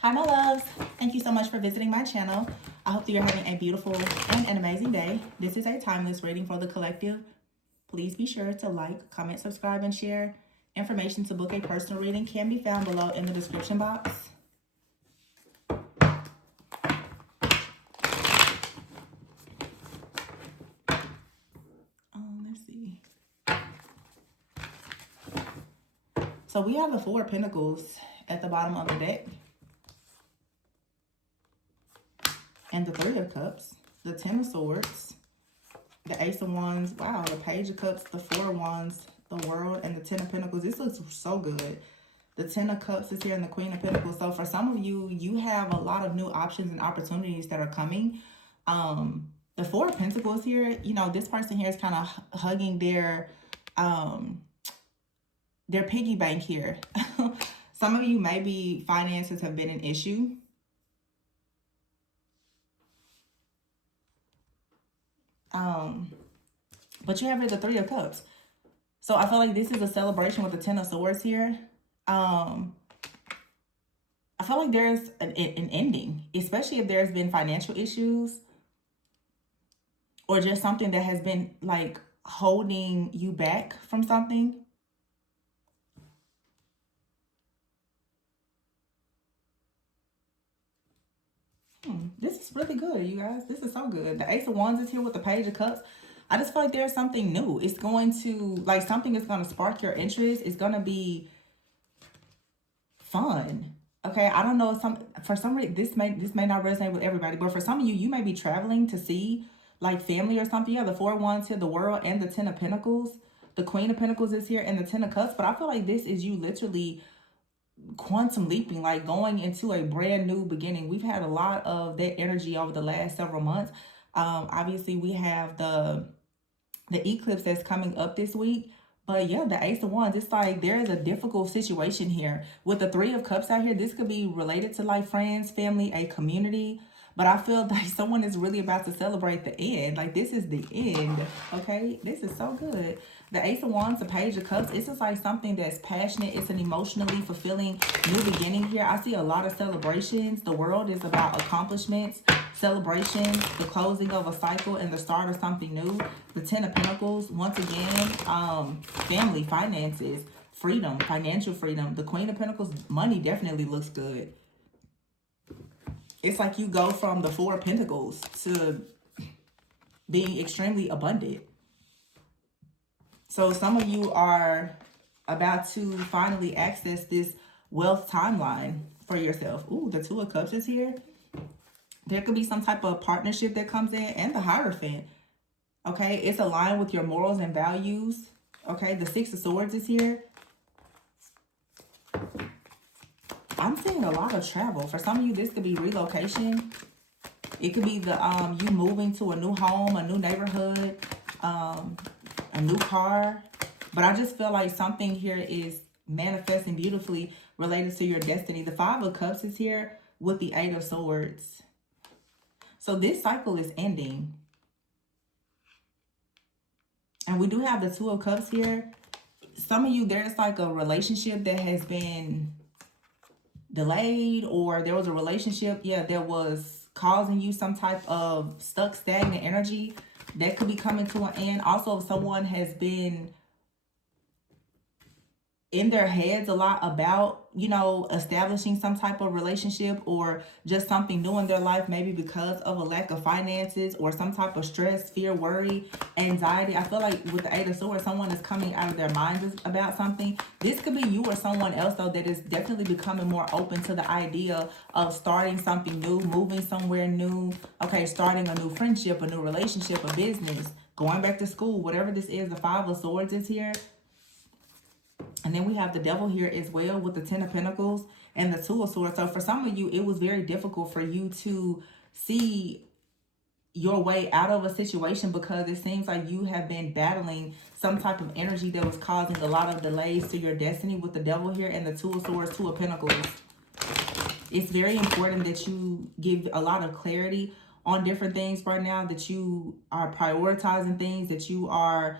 Hi, my loves. Thank you so much for visiting my channel. I hope that you're having a beautiful and an amazing day. This is a timeless reading for the collective. Please be sure to like, comment, subscribe, and share. Information to book a personal reading can be found below in the description box. Let's see. So we have the Four of Pentacles at the bottom of the deck. And the Three of Cups, the Ten of Swords, the Ace of Wands, wow, the Page of Cups, the Four of Wands, the World, and the Ten of Pentacles. This looks so good. The Ten of Cups is here and the Queen of Pentacles. So for some of you, you have a lot of new options and opportunities that are coming. The Four of Pentacles here, you know, this person here is kind of hugging their piggy bank here. Some of you, maybe finances have been an issue. But you have here the Three of Cups. So I feel like this is a celebration with the Ten of Swords here. I feel like there's an ending, especially if there's been financial issues or just something that has been like holding you back from something. This is really good, you guys. This is so good. The Ace of Wands is here with the Page of Cups. I just feel like there's something new. It's going to, like, something is going to spark your interest. It's going to be fun. Okay, I don't know, for some reason this may not resonate with everybody, but for some of you, you may be traveling to see like family or something. You have the Four of Wands here, the World, and the Ten of Pentacles. The Queen of Pentacles is here and the Ten of Cups. But I feel like this is you literally quantum leaping, like going into a brand new beginning. We've had a lot of that energy over the last several months. Obviously we have the eclipse that's coming up this week. But yeah, the Ace of Wands, it's like there is a difficult situation here. With the Three of Cups out here, this could be related to like friends, family, a community. But I feel like someone is really about to celebrate the end. Like this is the end, okay? This is so good. The Ace of Wands, the Page of Cups, it's just like something that's passionate. It's an emotionally fulfilling new beginning here. I see a lot of celebrations. The World is about accomplishments, celebrations, the closing of a cycle, and the start of something new. The Ten of Pentacles, once again, family, finances, freedom, financial freedom. The Queen of Pentacles, money definitely looks good. It's like you go from the Four of Pentacles to being extremely abundant. So some of you are about to finally access this wealth timeline for yourself. Ooh, the Two of Cups is here. There could be some type of partnership that comes in, and the Hierophant. Okay, it's aligned with your morals and values. Okay, the Six of Swords is here. I'm seeing a lot of travel. For some of you, this could be relocation. It could be the you moving to a new home, a new neighborhood, a new car. But I just feel like something here is manifesting beautifully related to your destiny. The Five of Cups is here with the Eight of Swords. So this cycle is ending. And we do have the Two of Cups here. Some of you, there's like a relationship that has been delayed, or there was a relationship, that was causing you some type of stuck, stagnant energy that could be coming to an end. Also, if someone has been in their heads a lot about, you know, establishing some type of relationship or just something new in their life, maybe because of a lack of finances or some type of stress, fear, worry, anxiety. I feel like with the Eight of Swords, someone is coming out of their minds about something. This could be you or someone else, though, that is definitely becoming more open to the idea of starting something new, moving somewhere new, okay, starting a new friendship, a new relationship, a business, going back to school, whatever this is. The Five of Swords is here. And then we have the Devil here as well with the Ten of Pentacles and the Two of Swords. So for some of you, it was very difficult for you to see your way out of a situation because it seems like you have been battling some type of energy that was causing a lot of delays to your destiny with the Devil here and the Two of Swords, Two of Pentacles. It's very important that you give a lot of clarity on different things right now, that you are prioritizing things, that you are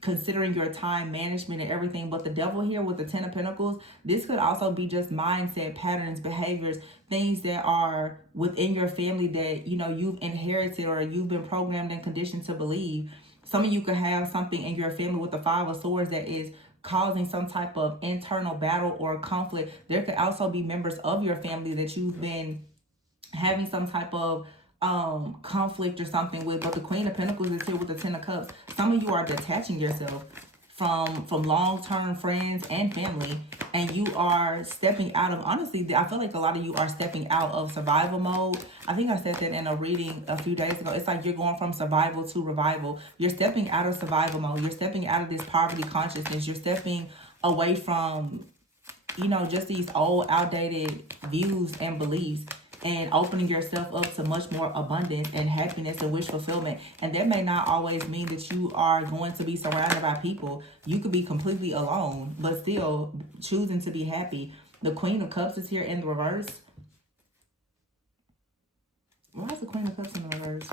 considering your time management and everything. But the devil here with the Ten of Pentacles, this could also be just mindset patterns, behaviors, things that are within your family that, you know, you've inherited or you've been programmed and conditioned to believe. Some of you could have something in your family with the Five of Swords that is causing some type of internal battle or conflict. There could also be members of your family that you've been having some type of conflict or something with. But the Queen of Pentacles is here with the Ten of Cups. Some of you are detaching yourself from long-term friends and family, and you are stepping out of, honestly, I feel like a lot of you are stepping out of survival mode. I think I said that in a reading a few days ago. It's like you're going from survival to revival. You're stepping out of survival mode. You're stepping out of this poverty consciousness. You're stepping away from, you know, just these old outdated views and beliefs, and opening yourself up to much more abundance and happiness and wish fulfillment. And that may not always mean that you are going to be surrounded by people. You could be completely alone, but still choosing to be happy. The Queen of Cups is here in the reverse. Why is the Queen of Cups in the reverse?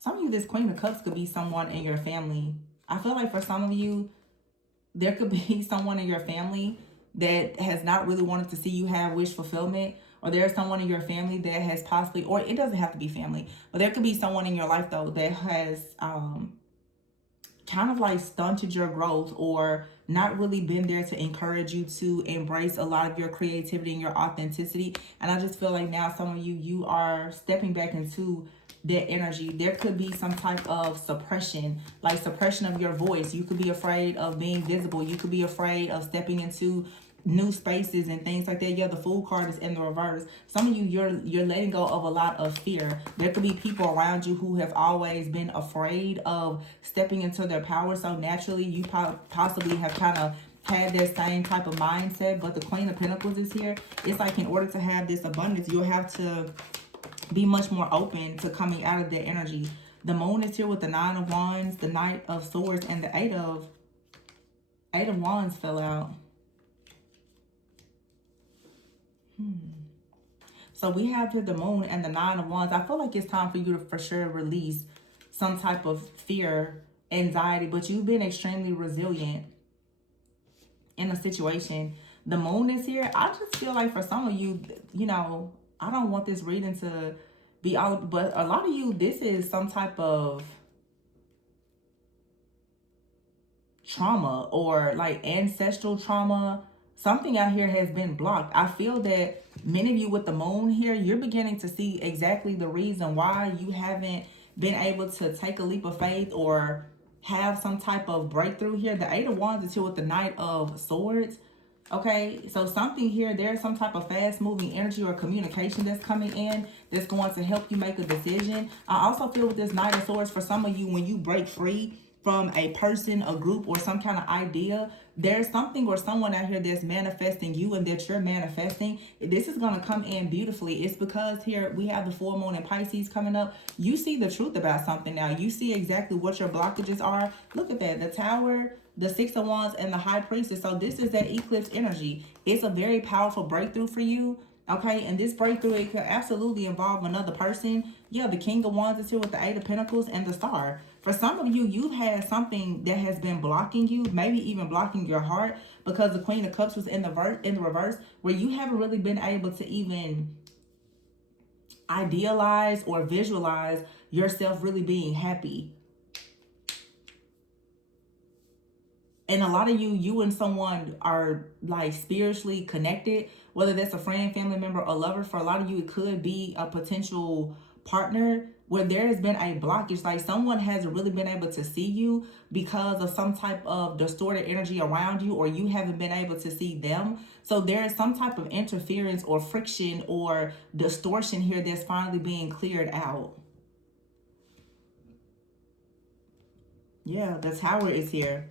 Some of you, this Queen of Cups could be someone in your family. I feel like for some of you, there could be someone in your family that has not really wanted to see you have wish fulfillment, or there's someone in your family that has possibly, or it doesn't have to be family, but there could be someone in your life though that has kind of like stunted your growth or not really been there to encourage you to embrace a lot of your creativity and your authenticity. And I just feel like now some of you are stepping back into that energy. There could be some type of suppression, like suppression of your voice. You could be afraid of being visible. You could be afraid of stepping into new spaces and things like that. Yeah, the Fool card is in the reverse. Some of you, you're letting go of a lot of fear. There could be people around you who have always been afraid of stepping into their power. So naturally, you possibly have kind of had that same type of mindset. But the Queen of Pentacles is here. It's like in order to have this abundance, you'll have to be much more open to coming out of that energy. The Moon is here with the Nine of Wands, the Knight of Swords, and the Eight of Wands fell out. So we have here the Moon and the Nine of Wands. I feel like it's time for you to for sure release some type of fear, anxiety, but you've been extremely resilient in a situation. The Moon is here. I just feel like for some of you, you know, I don't want this reading to be out, but a lot of you, this is some type of trauma or like ancestral trauma. Something out here has been blocked. I feel that many of you with the Moon here, you're beginning to see exactly the reason why you haven't been able to take a leap of faith or have some type of breakthrough here. The Eight of Wands is here with the Knight of Swords. Okay, so something here, there's some type of fast moving energy or communication that's coming in that's going to help you make a decision. I also feel with this Knight of Swords, for some of you, when you break free from a person, a group, or some kind of idea, there's something or someone out here that's manifesting you and that you're manifesting. This is going to come in beautifully. It's because here we have the full moon in Pisces coming up. You see the truth about something now. You see exactly what your blockages are. Look at that. The Tower, the Six of Wands, and the High Priestess. So this is that eclipse energy. It's a very powerful breakthrough for you. Okay, and this breakthrough, it could absolutely involve another person. Yeah, the King of Wands is here with the Eight of Pentacles and the Star. For some of you, you've had something that has been blocking you, maybe even blocking your heart, because the Queen of Cups was in the reverse, where you haven't really been able to even idealize or visualize yourself really being happy. And a lot of you and someone are like spiritually connected, whether that's a friend, family member, or lover. For a lot of you, it could be a potential partner where there has been a blockage. Like someone hasn't really been able to see you because of some type of distorted energy around you, or you haven't been able to see them. So there is some type of interference or friction or distortion here that's finally being cleared out. Yeah, the Tower is here.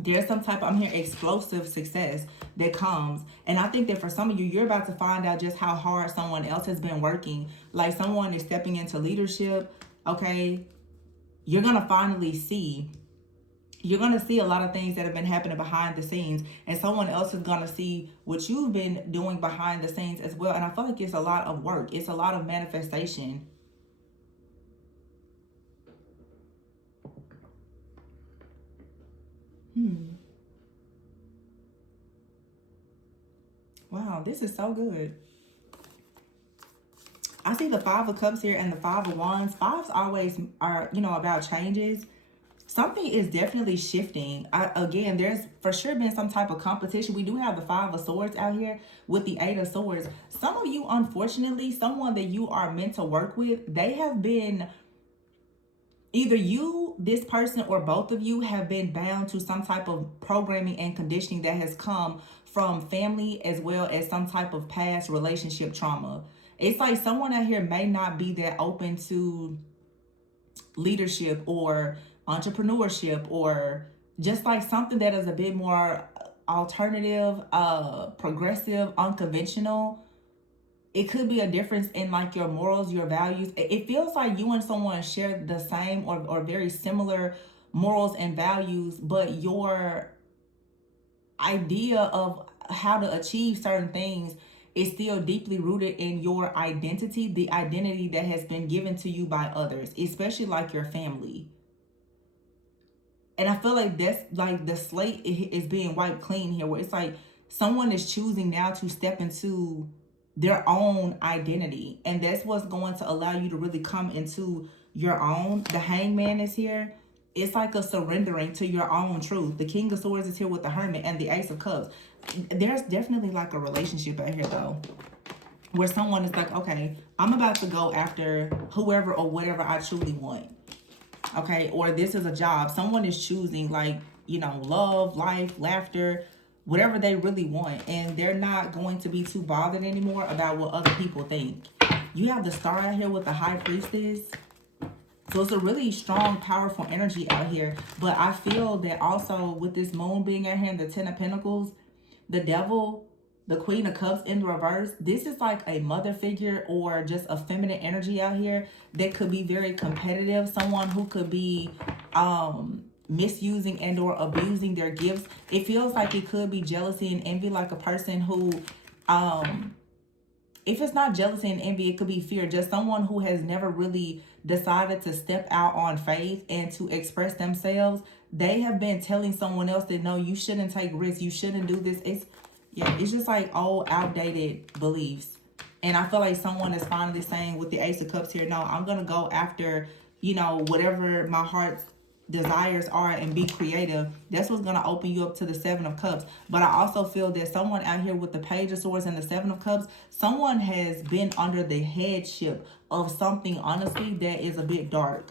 There's some type of, I'm here, explosive success that comes. And I think that for some of you, you're about to find out just how hard someone else has been working. Like someone is stepping into leadership, okay? You're going to finally see. You're going to see a lot of things that have been happening behind the scenes. And someone else is going to see what you've been doing behind the scenes as well. And I feel like it's a lot of work. It's a lot of manifestation. Wow, this is so good. I see the Five of Cups here and the Five of Wands. Fives always are, about changes. Something is definitely shifting. Again, there's for sure been some type of competition. We do have the Five of Swords out here with the Eight of Swords. Some of you, unfortunately, someone that you are meant to work with, they have been, either you, this person, or both of you have been bound to some type of programming and conditioning that has come from family as well as some type of past relationship trauma. It's like someone out here may not be that open to leadership or entrepreneurship, or just like something that is a bit more alternative, progressive, unconventional. It could be a difference in like your morals, your values. It feels like you and someone share the same or very similar morals and values, but your idea of how to achieve certain things is still deeply rooted in your identity, the identity that has been given to you by others, especially like your family. And I feel like that's like the slate is being wiped clean here, where it's like someone is choosing now to step into their own identity. And that's what's going to allow you to really come into your own. The Hangman is here. It's like a surrendering to your own truth. The King of Swords is here with the Hermit and the Ace of Cups. There's definitely like a relationship out here though, where someone is like, okay, I'm about to go after whoever or whatever I truly want. Okay, or this is a job. Someone is choosing like, love, life, laughter, whatever they really want. And they're not going to be too bothered anymore about what other people think. You have the Star out here with the High Priestess. So it's a really strong, powerful energy out here. But I feel that also with this Moon being out here and the Ten of Pentacles, the Devil, the Queen of Cups in the reverse, this is like a mother figure or just a feminine energy out here that could be very competitive. Someone who could be misusing and or abusing their gifts. It feels like it could be jealousy and envy, like a person who if it's not jealousy and envy, it could be fear. Just someone who has never really decided to step out on faith and to express themselves. They have been telling someone else that, no, you shouldn't take risks. You shouldn't do this. It's just like old, outdated beliefs. And I feel like someone is finally saying with the Ace of Cups here, no, I'm going to go after, whatever my heart's desires are and be creative. That's what's going to open you up to the Seven of Cups. But I also feel that someone out here with the Page of Swords and the Seven of Cups, someone has been under the headship of something, honestly, that is a bit dark.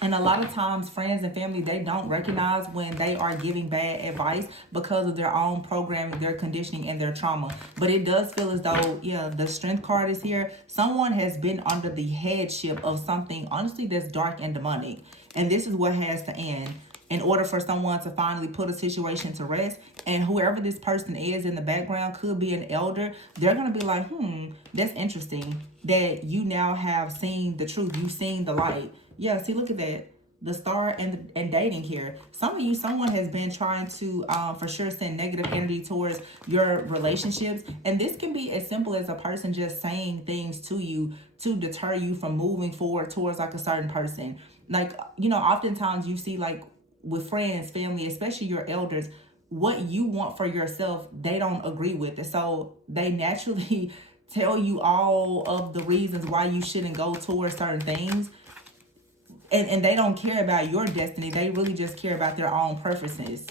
And a lot of times friends and family, they don't recognize when they are giving bad advice because of their own programming, their conditioning, and their trauma. But it does feel as though, the Strength card is here. Someone has been under the headship of something, honestly, that's dark and demonic. And this is what has to end in order for someone to finally put a situation to rest. And whoever this person is in the background could be an elder. They're going to be like, that's interesting that you now have seen the truth. You've seen the light. Yeah, see, look at that. The Star and dating here. Some of you, someone has been trying to, for sure, send negative energy towards your relationships. And this can be as simple as a person just saying things to you to deter you from moving forward towards like a certain person. Like, oftentimes you see like with friends, family, especially your elders, what you want for yourself, they don't agree with it. So they naturally tell you all of the reasons why you shouldn't go towards certain things. And they don't care about your destiny. They really just care about their own preferences.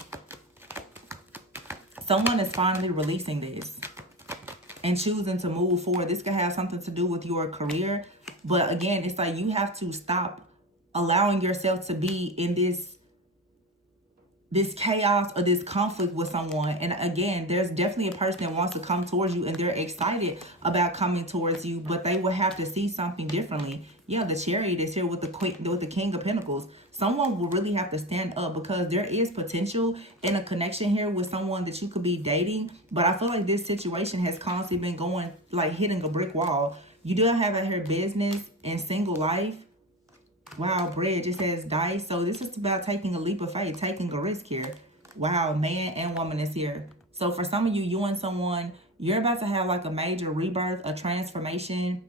Someone is finally releasing this and choosing to move forward. This could have something to do with your career. But again, it's like you have to stop allowing yourself to be in this chaos or this conflict with someone. And again, there's definitely a person that wants to come towards you and they're excited about coming towards you, but they will have to see something differently. Yeah, the Chariot is here with the King of Pentacles. Someone will really have to stand up because there is potential in a connection here with someone that you could be dating. But I feel like this situation has constantly been going, like hitting a brick wall. You do have out here business and single life. Wow, bridge, it says dice. So this is about taking a leap of faith, taking a risk here. Wow, man and woman is here. So for some of you, you and someone, you're about to have like a major rebirth, a transformation.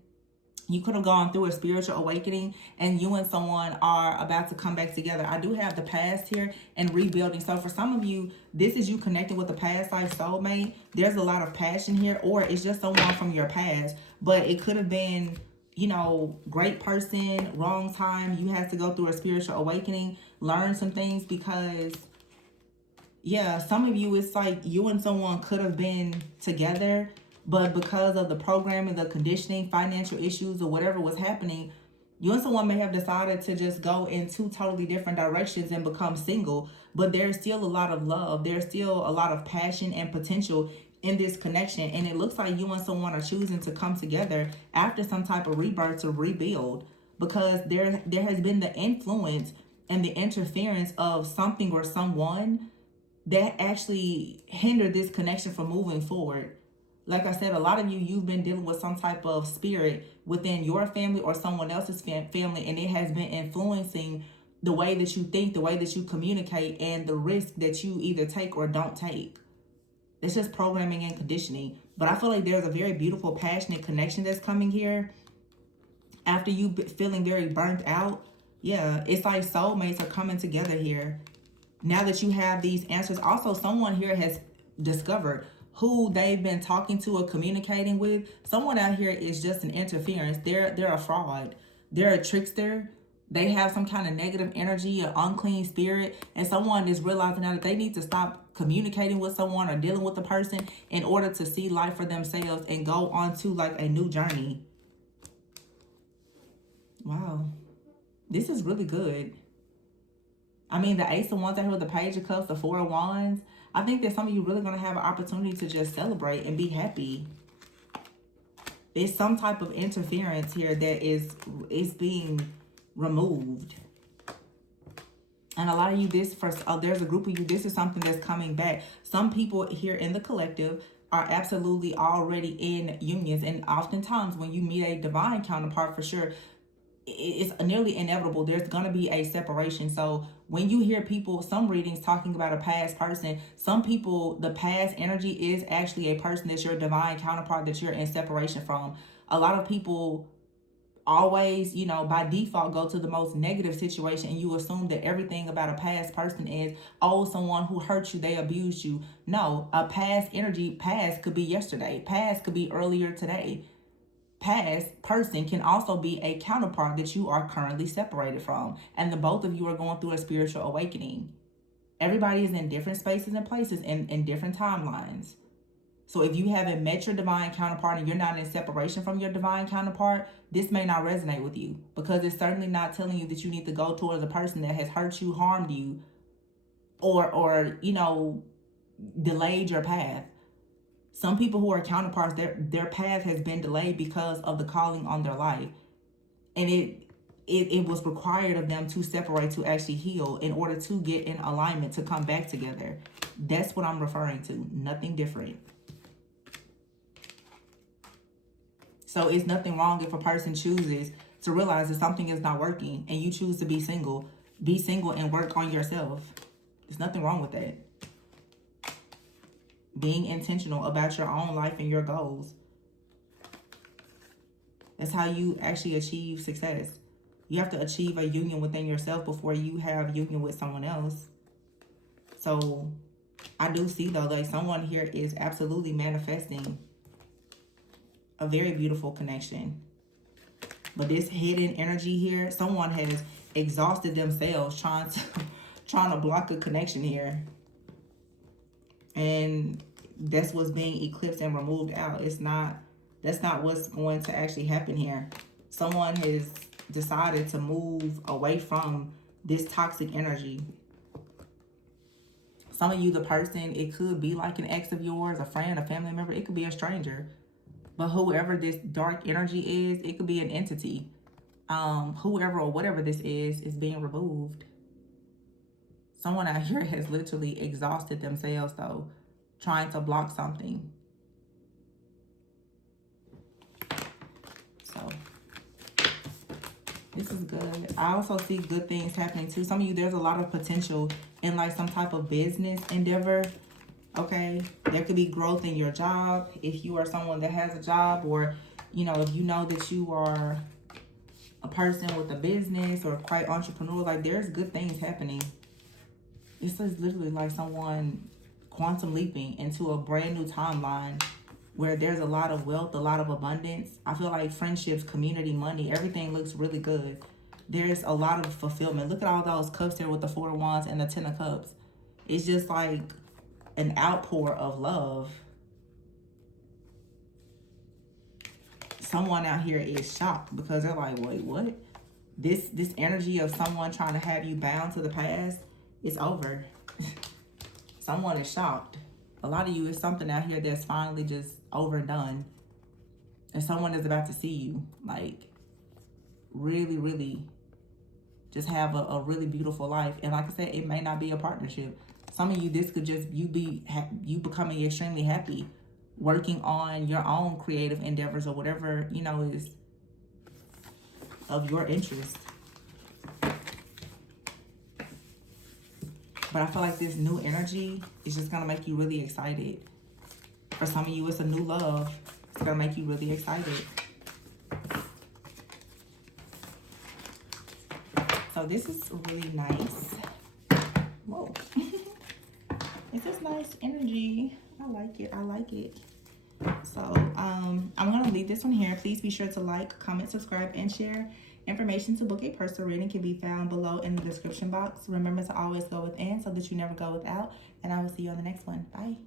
You could have gone through a spiritual awakening, and you and someone are about to come back together. I do have the past here and rebuilding. So for some of you, this is you connecting with a past life soulmate. There's a lot of passion here, or it's just someone from your past. But it could have been, you know, great person, wrong time. You had to go through a spiritual awakening, learn some things, because yeah, some of you, it's like you and someone could have been together, but because of the programming, the conditioning, financial issues, or whatever was happening, you and someone may have decided to just go in two totally different directions and become single. But there's still a lot of love. There's still a lot of passion and potential in this connection. And it looks like you and someone are choosing to come together after some type of rebirth to rebuild, because there has been the influence and the interference of something or someone that actually hindered this connection from moving forward. Like I said, a lot of you, you've been dealing with some type of spirit within your family or someone else's family, and it has been influencing the way that you think, the way that you communicate, and the risk that you either take or don't take. It's just programming and conditioning. But I feel like there's a very beautiful, passionate connection that's coming here. After you feeling very burnt out, yeah, it's like soulmates are coming together here. Now that you have these answers, also someone here has discovered who they've been talking to or communicating with. Someone out here is just an interference. They're a fraud. They're a trickster. They have some kind of negative energy, an unclean spirit, and someone is realizing now that they need to stop communicating with someone or dealing with the person in order to see life for themselves and go on to like a new journey. Wow. This is really good. I mean, the Ace of Wands out here with the Page of Cups, the Four of Wands. I think that some of you really going to have an opportunity to just celebrate and be happy. There's some type of interference here that is being removed. And a lot of you, there's a group of you, this is something that's coming back. Some people here in the collective are absolutely already in unions. And oftentimes when you meet a divine counterpart, for sure, it's nearly inevitable there's going to be a separation. So when you hear people, some readings talking about a past person, some people, the past energy is actually a person that's your divine counterpart that you're in separation from. A lot of people always, you know, by default go to the most negative situation, and you assume that everything about a past person is, oh, someone who hurt you, they abused you. No, a past energy, past could be yesterday, past could be earlier today. Past person can also be a counterpart that you are currently separated from, and the both of you are going through a spiritual awakening. Everybody is in different spaces and places in different timelines. So if you haven't met your divine counterpart and you're not in separation from your divine counterpart, this may not resonate with you, because it's certainly not telling you that you need to go towards a person that has hurt you, harmed you, or you know, delayed your path. Some people who are counterparts, their path has been delayed because of the calling on their life. And it was required of them to separate, to actually heal, in order to get in alignment, to come back together. That's what I'm referring to. Nothing different. So it's nothing wrong if a person chooses to realize that something is not working and you choose to be single. Be single and work on yourself. There's nothing wrong with that. Being intentional about your own life and your goals. That's how you actually achieve success. You have to achieve a union within yourself before you have union with someone else. So I do see, though, like someone here is absolutely manifesting a very beautiful connection. But this hidden energy here, someone has exhausted themselves trying to block a connection here. And that's what's being eclipsed and removed out. That's not what's going to actually happen here. Someone has decided to move away from this toxic energy. Some of you, the person, it could be like an ex of yours, a friend, a family member. It could be a stranger. But whoever this dark energy is, it could be an entity. Whoever or whatever this is being removed. Someone out here has literally exhausted themselves, though, trying to block something. So this is good. I also see good things happening too. Some of you, there's a lot of potential in like some type of business endeavor. Okay, there could be growth in your job if you are someone that has a job, or You know, if you know that you are a person with a business or quite entrepreneurial, like there's good things happening. This is literally like someone quantum leaping into a brand new timeline where there's a lot of wealth, a lot of abundance. I feel like friendships, community, money, everything looks really good. There's a lot of fulfillment. Look at all those cups there with the 4 of Wands and the 10 of Cups. It's just like an outpour of love. Someone out here is shocked because they're like, wait, what? This energy of someone trying to have you bound to the past is over. Someone is shocked. A lot of you is something out here that's finally just overdone. And someone is about to see you. Like, really, really just have a really beautiful life. And like I said, it may not be a partnership. Some of you, this could just you becoming extremely happy, working on your own creative endeavors or whatever, you know, is of your interest. But I feel like this new energy is just going to make you really excited. For some of you, it's a new love. It's going to make you really excited. So this is really nice. Whoa. It's just nice energy. I like it. I like it. So I'm going to leave this one here. Please be sure to like, comment, subscribe, and share. Information to book a personal reading can be found below in the description box. Remember to always go within so that you never go without. And I will see you on the next one. Bye.